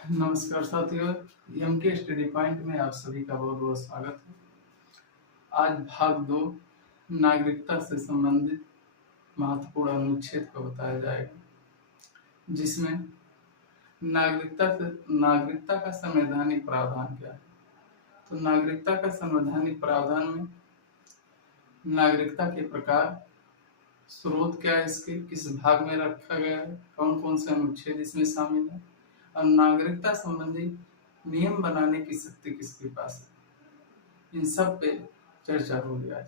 नमस्कार साथियों, एम के स्टडी पॉइंट में आप सभी का बहुत बहुत स्वागत है। आज भाग 2 नागरिकता से संबंधित महत्वपूर्ण अनुच्छेद को बताया जाएगा, जिसमें नागरिकता का संवैधानिक प्रावधान क्या है। तो नागरिकता का संवैधानिक प्रावधान में नागरिकता के प्रकार, स्रोत क्या है, इसके किस भाग में रखा गया है, कौन कौन से अनुच्छेद इसमें शामिल है और नागरिकता संबंधी नियम बनाने की शक्ति किसके पास है, इन सब पे चर्चा होगी आज।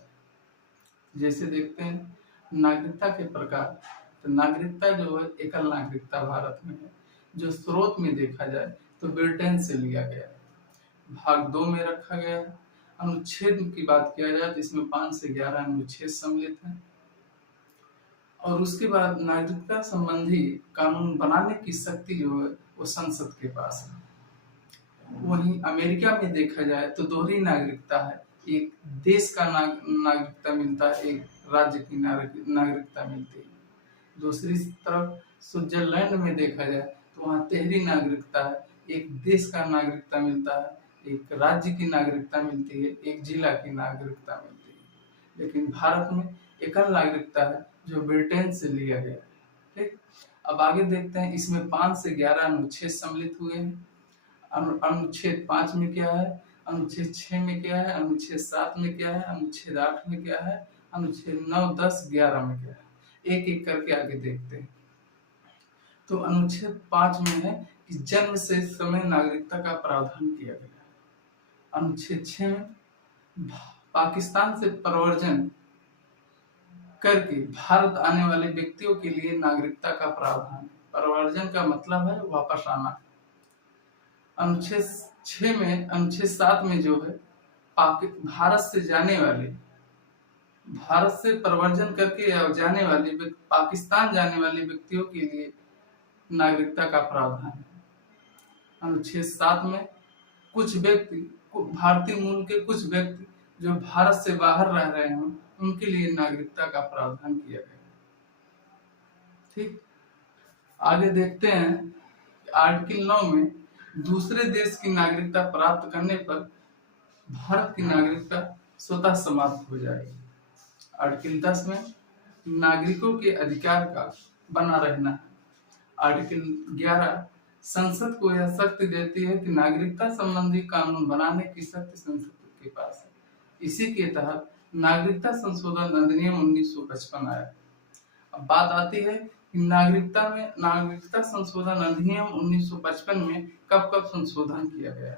जैसे देखते हैं नागरिकता के प्रकार। तो नागरिकता जो है एकल नागरिकता भारत में है, जो स्रोत में देखा जाए तो ब्रिटेन से लिया गया है। भाग 2 में रखा गया है। अनुच्छेद की बात किया जाए तो इसमें 5 से 11 अनुच्छेद सम्मिलित हैं। और उसके बाद नागरिकता संबंधी कानून बनाने की शक्ति जो है वो संसद के पास है। वहीं अमेरिका में देखा जाए तो दोहरी नागरिकता है, एक देश का नागरिकता मिलता है, एक राज्य की नागरिकता मिलती है। दूसरी तरफ स्विट्जरलैंड में देखा जाए तो वहाँ तिहरी नागरिकता है, एक देश का नागरिकता मिलता है, एक राज्य की नागरिकता मिलती है, एक जिला की नागरिकता मिलती है। लेकिन भारत में एकल नागरिकता है जो ब्रिटेन से लिया गया। ठीक, अब आगे देखते हैं। इसमें 5 से 11 अनुच्छेद सम्मिलित हुए हैं। अनुच्छेद 5 में क्या है, अनुच्छेद 6 में क्या है, अनुच्छेद 7 में क्या है, अनुच्छेद 8 में क्या है, अनुच्छेद 9, 10, 11 में क्या है, एक एक करके आगे देखते हैं। तो अनुच्छेद 5 में है कि जन्म से समय नागरिकता का प्रावधान किया गया है। अनुच्छेद 6 में पाकिस्तान से प्रव्रजन करके भारत आने वाले व्यक्तियों के लिए नागरिकता का प्रावधान। प्रव्रजन का मतलब है वापस आना। अनुच्छेद 6 में, अनुच्छेद 7 में जो है भारत से प्रव्रजन करके जाने वाले पाकिस्तान जाने वाले व्यक्तियों के लिए नागरिकता का प्रावधान है। अनुच्छेद 7 में कुछ व्यक्ति, भारतीय मूल के कुछ व्यक्ति जो भारत से बाहर रह रहे हैं, उनके लिए नागरिकता का प्रावधान किया गया। ठीक, आगे देखते हैं। आर्टिकल 9 में दूसरे देश की नागरिकता प्राप्त करने पर भारत की नागरिकता स्वतः समाप्त हो जाएगी। आर्टिकल 10 में नागरिकों के अधिकार का बना रहना। आर्टिकल 11 संसद को यह शक्ति देती है कि नागरिकता संबंधी कानून बनाने की शक्ति संसद के पास है। इसी के तहत नागरिकता संशोधन अधिनियम 1955 आया। अब बात आती है कि नागरिकता संशोधन अधिनियम 1955 में कब कब संशोधन किया गया।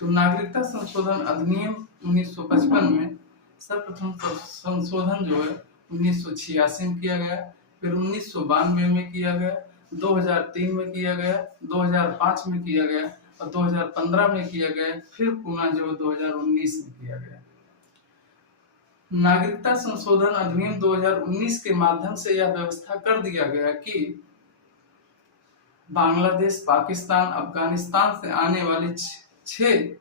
तो नागरिकता संशोधन अधिनियम 1955 में सर्वप्रथम संशोधन जो है 1986 में किया गया, फिर 1992 में किया गया, 2003 में किया गया, 2005 में किया गया और 2015 में किया गया, फिर पुनः जो 2019 में किया गया। नागरिकता संशोधन अधिनियम 2019 के माध्यम से यह व्यवस्था कर दिया गया कि बांग्लादेश, पाकिस्तान, अफगानिस्तान से आने वाले 6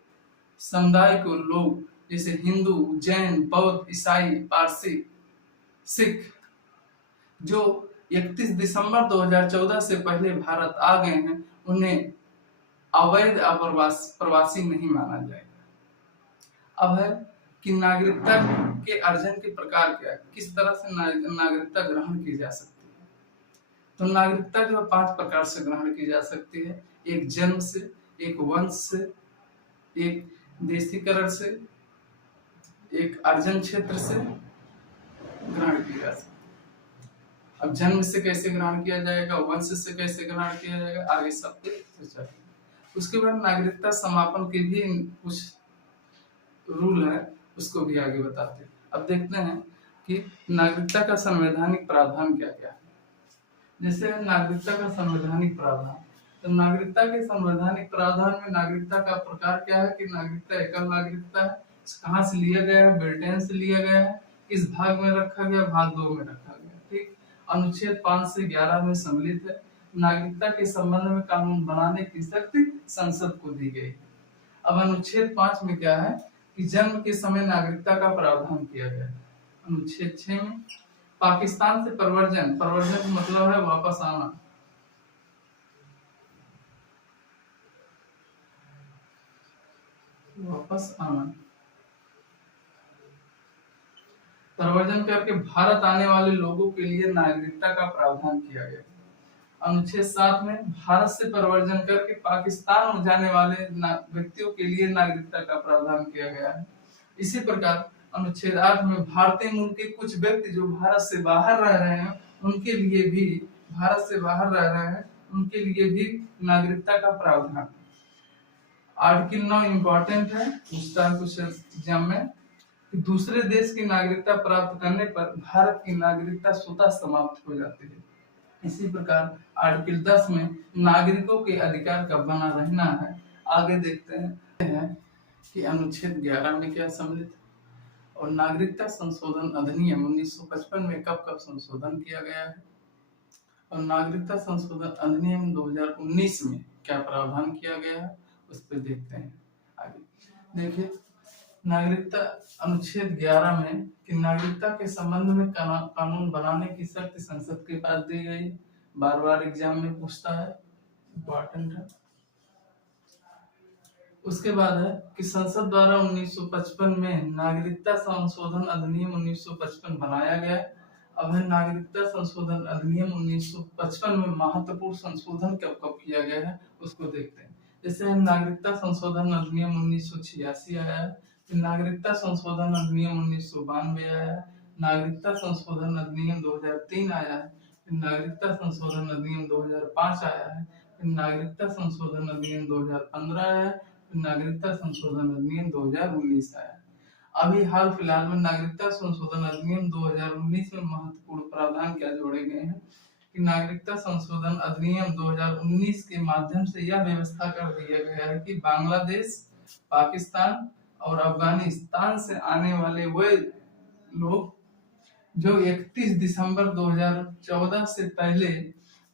समुदाय को लोग, जैसे हिंदू, जैन, बौद्ध, ईसाई, पारसी, सिख, जो 31 दिसंबर 2014 से पहले भारत आ गए हैं, उन्हें अवैध प्रवासी नहीं माना जाएगा। अब है कि नागरिकता के अर्जन के प्रकार क्या है, किस तरह से नागरिकता ग्रहण की जा सकती है। तो नागरिकता जो 5 प्रकार से ग्रहण की जा सकती है। एक जन्म से, एक वंश से, एक देशीकरण से, एक अर्जन क्षेत्र से ग्रहण की जा सकती है। अब जन्म से कैसे ग्रहण किया जाएगा, वंश से कैसे ग्रहण किया जाएगा, आगे सब पे चर्चा करेंगे। उसके बाद नागरिकता समापन के भी कुछ रूल है, उसको भी आगे बताते हैं। अब देखते हैं कि नागरिकता का संवैधानिक प्रावधान क्या क्या है। जैसे नागरिकता का संवैधानिक प्रावधान, तो नागरिकता के संवैधानिक प्रावधान में नागरिकता का प्रकार क्या है कि नागरिकता एकल नागरिकता है। कहाँ से लिया गया है, ब्रिटेन से लिया गया है। इस भाग में रखा गया, भाग 2 में रखा गया। ठीक, अनुच्छेद 5 से 11 में सम्मिलित है। नागरिकता के संबंध में कानून बनाने की शक्ति संसद को दी गई। अब अनुच्छेद 5 में क्या है कि जन्म के समय नागरिकता का प्रावधान किया गया है। अनुच्छेद 6 में पाकिस्तान से प्रव्रजन का मतलब है वापस आना। वापस आना। प्रवर्जन करके भारत आने वाले लोगों के लिए नागरिकता का प्रावधान किया गया। अनुच्छेद 7 में भारत से प्रवर्जन करके पाकिस्तान में जाने वाले व्यक्तियों के लिए नागरिकता का प्रावधान किया गया है। इसी प्रकार अनुच्छेद 8 में भारतीय मूल के कुछ व्यक्ति जो भारत से बाहर रह रहे हैं उनके लिए भी नागरिकता का प्रावधान। आर्टिकल 9 इम्पोर्टेंट है, पूछता है कुछ एग्जाम में कि दूसरे देश की नागरिकता प्राप्त करने पर भारत की नागरिकता स्वतः समाप्त हो जाती है। इसी प्रकार आर्टिकल 10 में नागरिकों के अधिकार का बना रहना है। आगे देखते हैं कि अनुच्छेद 11 में क्या सम्मिलित है और नागरिकता संशोधन अधिनियम 1955 में कब कब संशोधन किया गया है और नागरिकता संशोधन अधिनियम 2019 में क्या प्रावधान किया गया है उस पर देखते हैं। आगे देखिए, नागरिकता अनुच्छेद 11 में कि नागरिकता के संबंध में कानून बनाने की शक्ति संसद के पास दी गई। बार बार एग्जाम में पूछता है, इम्पोर्टेंट है। उसके बाद है कि संसद द्वारा 1955 में नागरिकता संशोधन अधिनियम 1955 बनाया गया। अब है नागरिकता संशोधन अधिनियम 1955 में महत्वपूर्ण संशोधन कब कब किया गया है उसको देखते हैं। जैसे नागरिकता संशोधन अधिनियम 1986 आया है, नागरिकता संशोधन अधिनियम 1992 आया है, नागरिकता संशोधन अधिनियम 2003 आया है, नागरिकता संशोधन अधिनियम 2005 आया है, नागरिकता संशोधन अधिनियम 2015 आया है, नागरिकता संशोधन अधिनियम 2019 आया। अभी हाल फिलहाल में नागरिकता संशोधन अधिनियम 2019 में महत्वपूर्ण प्रावधान क्या जोड़े गए हैं कि नागरिकता संशोधन अधिनियम 2019 के माध्यम से यह व्यवस्था कर दिया गया है कि बांग्लादेश, पाकिस्तान और अफगानिस्तान से आने वाले वे लोग जो 31 दिसंबर 2014 से पहले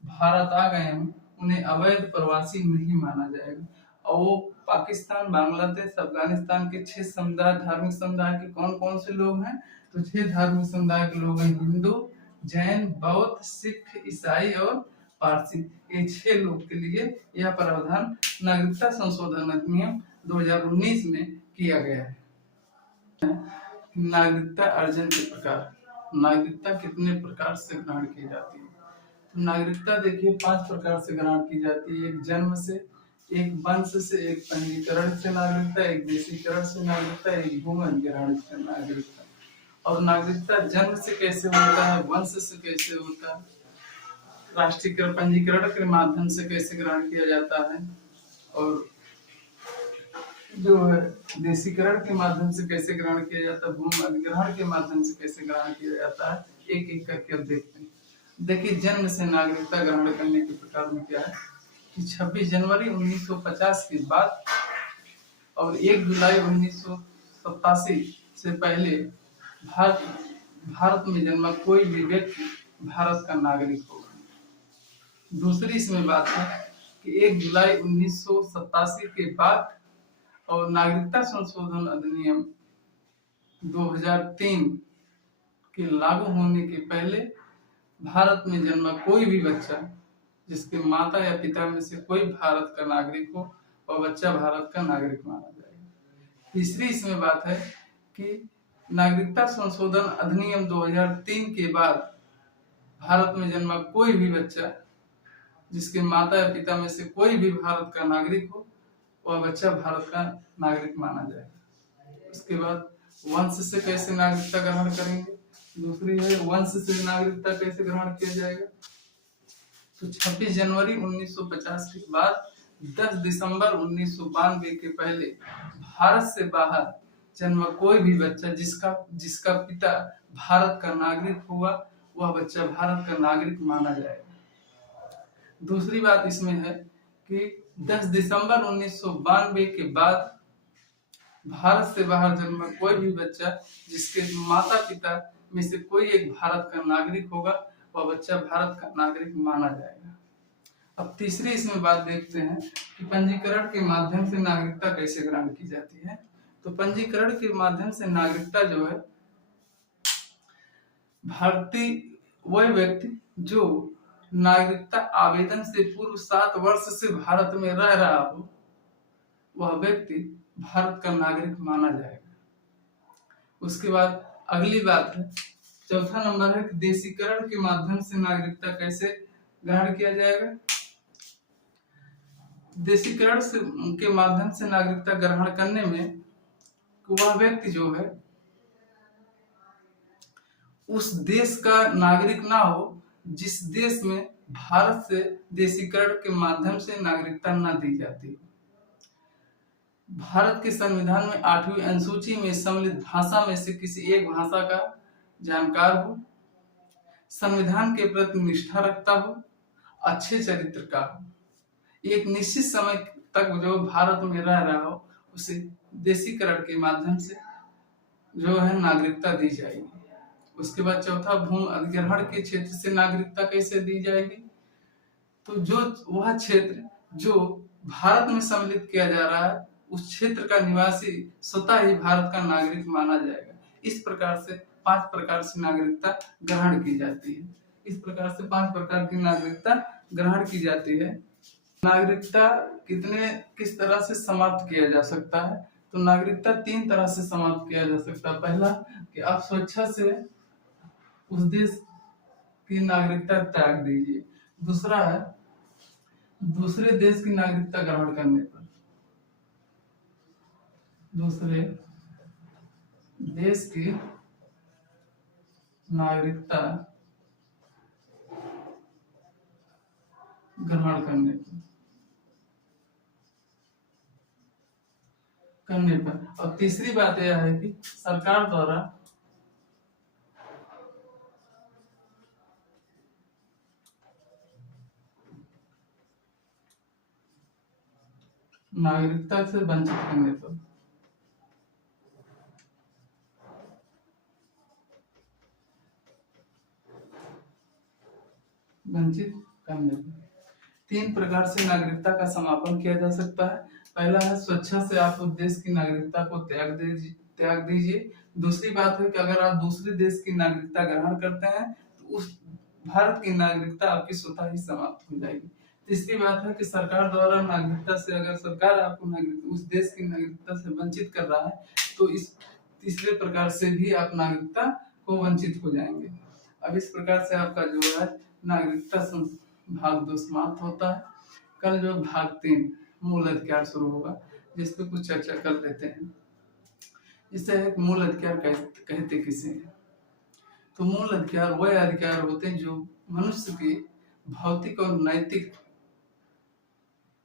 भारत आ गए हैं उन्हें अवैध प्रवासी नहीं माना जाएगा। और वो पाकिस्तान, बांग्लादेश, अफगानिस्तान के 6 समुदाय, धार्मिक समुदाय के कौन कौन से लोग हैं तो 6 धार्मिक समुदाय के लोग हैं, हिंदू, जैन, बौद्ध, सिख, ईसाई और पारसी। ये 6 लोग के लिए यह प्रावधान नागरिकता संशोधन अधिनियम 2019 में किया गया है। नागरिकता अर्जन के प्रकार। नागरिकता कितने प्रकार से ग्रहण की जाती है तो नागरिकता देखिए 5 प्रकार से ग्रहण की जाती है। एक जन्म से, एक वंश से, एक पंजीकरण से नागरिकता, एक देशीकरण से नागरिकता, एक भूमि ग्रहण से नागरिकता। और नागरिकता जन्म से कैसे होता है, वंश से कैसे होता है, राष्ट्रीयकरण पंजीकरण के माध्यम से कैसे ग्रहण किया जाता है और जो है देशीकरण के माध्यम से कैसे ग्रहण किया जाता है, भूमि अधिग्रहण के माध्यम से कैसे ग्रहण किया जाता है, एक एक करके अब देखते हैं। देखिए, जन्म से नागरिकता ग्रहण करने के प्रकार में क्या है कि 26 जनवरी 1950 के बाद और 1 जुलाई 1987 से पहले भारत में जन्मा कोई भी व्यक्ति भारत का नागरिक होगा। दूसरी इसमें बात है कि 1 जुलाई 1987 के बाद और नागरिकता संशोधन अधिनियम 2003 के लागू होने के पहले भारत में जन्मा कोई भी बच्चा जिसके माता या पिता में से कोई भारत का नागरिक हो वह बच्चा भारत का नागरिक माना जाएगा। तीसरी इसमें बात है कि नागरिकता संशोधन अधिनियम 2003 के बाद भारत में जन्मा कोई भी बच्चा जिसके माता या पिता में से कोई भी भारत का नागरिक हो वह बच्चा भारत का नागरिक माना जाएगा। उसके बाद वंश से कैसे नागरिकता ग्रहण करेंगे, दूसरी है वंश से नागरिकता कैसे ग्रहण किया जाएगा। तो 26 जनवरी 1950 के बाद 10 दिसंबर 1992 के पहले भारत से बाहर जन्मा कोई भी बच्चा जिसका पिता भारत का नागरिक हुआ वह बच्चा भारत का नागरिक माना जाएगा। दूसरी बात इसमें है कि 10 दिसंबर 1992 के बाद भारत से बाहर जन्मा कोई भी बच्चा जिसके माता पिता में से कोई एक भारत का नागरिक होगा वह बच्चा भारत का नागरिक माना जाएगा। अब तीसरी इसमें बात देखते हैं कि पंजीकरण के माध्यम से नागरिकता कैसे ग्रहण की जाती है। तो पंजीकरण के माध्यम से नागरिकता जो है भारतीय वह व्यक्ति जो नागरिकता आवेदन से पूर्व 7 वर्ष से भारत में रह रहा हो वह व्यक्ति भारत का नागरिक माना जाएगा। उसके बाद अगली बात है, चौथा नंबर है कि देशीकरण के माध्यम से नागरिकता कैसे ग्रहण किया जाएगा। देशीकरण के माध्यम से नागरिकता ग्रहण करने में वह व्यक्ति जो है उस देश का नागरिक ना हो जिस देश में भारत से देशीकरण के माध्यम से नागरिकता न दी जाती है। भारत के संविधान में 8वीं अनुसूची में सम्मिलित भाषा में से किसी एक भाषा का जानकार हो, संविधान के प्रति निष्ठा रखता हो, अच्छे चरित्र का हो, एक निश्चित समय तक जो भारत में रह रहा हो उसे देशीकरण के माध्यम से जो है नागरिकता दी जाएगी। उसके बाद चौथा, भूमि अधिग्रहण के क्षेत्र से नागरिकता कैसे दी जाएगी। तो जो वह क्षेत्र जो भारत में सम्मिलित किया जा रहा है उस क्षेत्र का निवासी स्वतः ही भारत का नागरिक माना जाएगा। इस प्रकार से 5 प्रकार से नागरिकता ग्रहण की जाती है। इस प्रकार से 5 प्रकार की नागरिकता ग्रहण की जाती है। नागरिकता किस तरह से समाप्त किया जा सकता है। तो नागरिकता 3 तरह से समाप्त किया जा सकता है। पहला कि आप स्वेच्छा से उस देश की नागरिकता त्याग दीजिए। दूसरा है दूसरे देश की नागरिकता ग्रहण करने पर दूसरे देश की नागरिकता ग्रहण करने पर और तीसरी बात यह है कि सरकार द्वारा नागरिकता से वंचित करने पर तीन प्रकार से नागरिकता का समापन किया जा सकता है। पहला है स्वेच्छा से आप उस देश की नागरिकता को त्याग दीजिए। दूसरी बात है कि अगर आप दूसरे देश की नागरिकता ग्रहण करते हैं तो उस भारत की नागरिकता आपकी स्वतः ही समाप्त हो जाएगी। तीसरी बात है कि सरकार द्वारा नागरिकता से अगर सरकार आपको उस देश की नागरिकता से वंचित कर रहा है तो इस तीसरे प्रकार से भी आप नागरिकता को वंचित हो जाएंगे। अब इस प्रकार से आपका जो है नागरिकता भाग 2 समाप्त होता है। कल जो भाग 3 मूल अधिकार शुरू होगा जिस पे कुछ चर्चा कर लेते हैं। इसे एक मूल अधिकार कहते किसे हैं। तो मूल अधिकार वह अधिकार होते हैं जो मनुष्य के भौतिक और नैतिक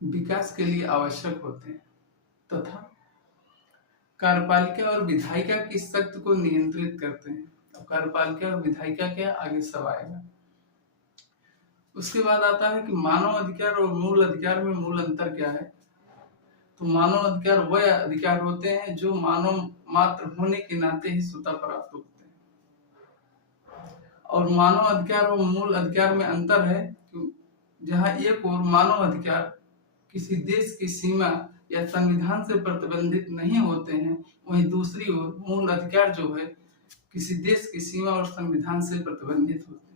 विकास के लिए आवश्यक होते हैं तथा कार्यपालिका और विधायिका की शक्ति को नियंत्रित करते हैं। अब कार्यपालिका और विधायिका क्या आगे सब आएगा। उसके बाद आता है कि मानव अधिकार और मूल अधिकार में मूल अंतर क्या है। तो मानव अधिकार वह अधिकार होते हैं जो मानव मात्र होने के नाते ही स्वतः प्राप्त होते हैं। और मानव अधिकार और मूल अधिकार में अंतर है कि जहाँ एक और मानव अधिकार किसी देश की सीमा या संविधान से प्रतिबंधित नहीं होते हैं, वहीं दूसरी ओर मूल अधिकार जो है किसी देश की सीमा और संविधान से प्रतिबंधित होते हैं।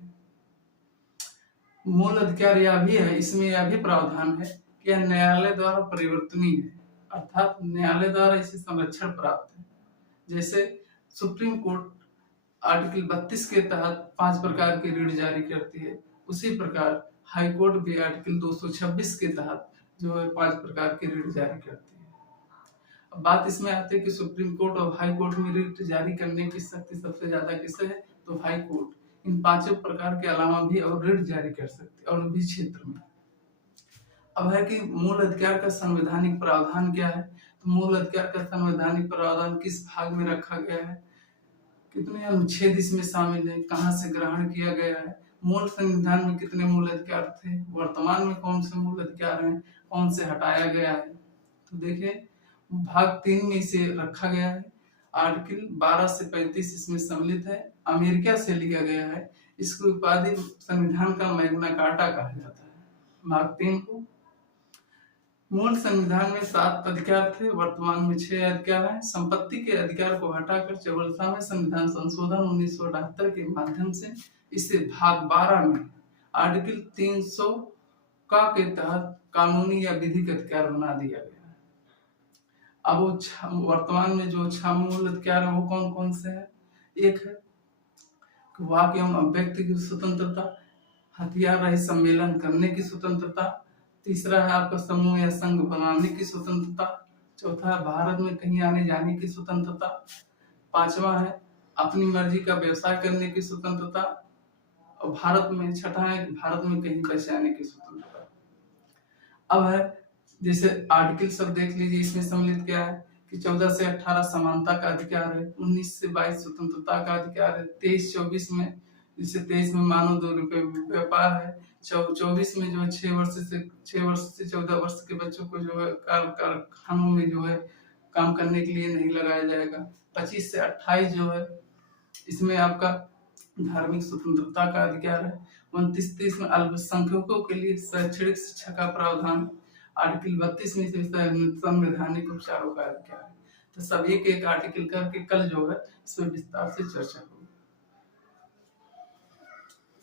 मूल अधिकार यह भी है, इसमें यह भी प्रावधान है कि यह न्यायालय द्वारा परिवर्तनीय है, अर्थात न्यायालय द्वारा इसे संरक्षण प्राप्त है। जैसे सुप्रीम कोर्ट आर्टिकल 32 के तहत 5 प्रकार की रीट जारी करती है, उसी प्रकार हाई कोर्ट भी आर्टिकल 226 के तहत जो है 5 प्रकार की रीट जारी करती है। अब बात इसमें आती है कि सुप्रीम कोर्ट और हाई कोर्ट में रीट जारी करने की शक्ति सबसे ज्यादा किससे है। तो हाई कोर्ट इन 5 प्रकार के अलावा भी और रीट जारी कर सकती है और भी क्षेत्र में। अब है कि मूल अधिकार का संवैधानिक प्रावधान क्या है। तो मूल अधिकार का संवैधानिक प्रावधान किस भाग में रखा गया है, कितने अनुच्छेद इसमें शामिल है, कहाँ से ग्रहण किया गया है, मूल संविधान में कितने मूल अधिकार थे, वर्तमान में कौन से मूल अधिकार हैं, कौन से हटाया गया है। तो देखिए भाग 3 में इसे रखा गया है। आर्टिकल 12 से 35 इसमें सम्मिलित है, अमेरिका से लिया गया है। इसको उपाधि संविधान का मैग्ना कार्टा कहा जाता है। भाग 3 को मूल संविधान में 7 अधिकार थे, वर्तमान में 6 अधिकार हैं। संपत्ति के अधिकार को हटाकर केवल संविधान संशोधन 1978 के माध्यम से इसे भाग 12 में आर्टिकल 300 के तहत कानूनी या विधिक अधिकार बना दिया गया। अब वो वर्तमान में जो 6 मूल अधिकार है वो कौन कौन से हैं? एक है वाक एवं अभिव्यक्ति की स्वतंत्रता, हथियार रहित सम्मेलन करने की स्वतंत्रता, तीसरा है आपका समूह या संघ बनाने की स्वतंत्रता, चौथा है भारत में कहीं आने जाने की स्वतंत्रता, पांचवा है अपनी मर्जी का व्यवसाय करने की स्वतंत्रता, और भारत में छठा है भारत में कहीं पैसे आने की स्वतंत्रता। अब है जैसे आर्टिकल सब देख लीजिए, इसमें सम्मिलित क्या है कि 14 से 18 समानता का अधिकार है, 19 से 22 स्वतंत्रता का अधिकार है, 23-24 में जैसे 23 में मानव द्रव्य व्यापार है, 24 में जो है 6 वर्ष से 14 वर्ष के बच्चों को जो है कारखानों में जो है काम करने के लिए नहीं लगाया जाएगा, 25 से 28 जो है इसमें आपका धार्मिक स्वतंत्रता का अधिकार है, 29-30 में अल्पसंख्यकों के लिए शैक्षणिक शिक्षा का प्रावधान, आर्टिकल 32 में संवैधानिक उपचारों का अधिकार है। तो सब एक एक आर्टिकल करके कल जो है इसमें विस्तार से चर्चा होगी।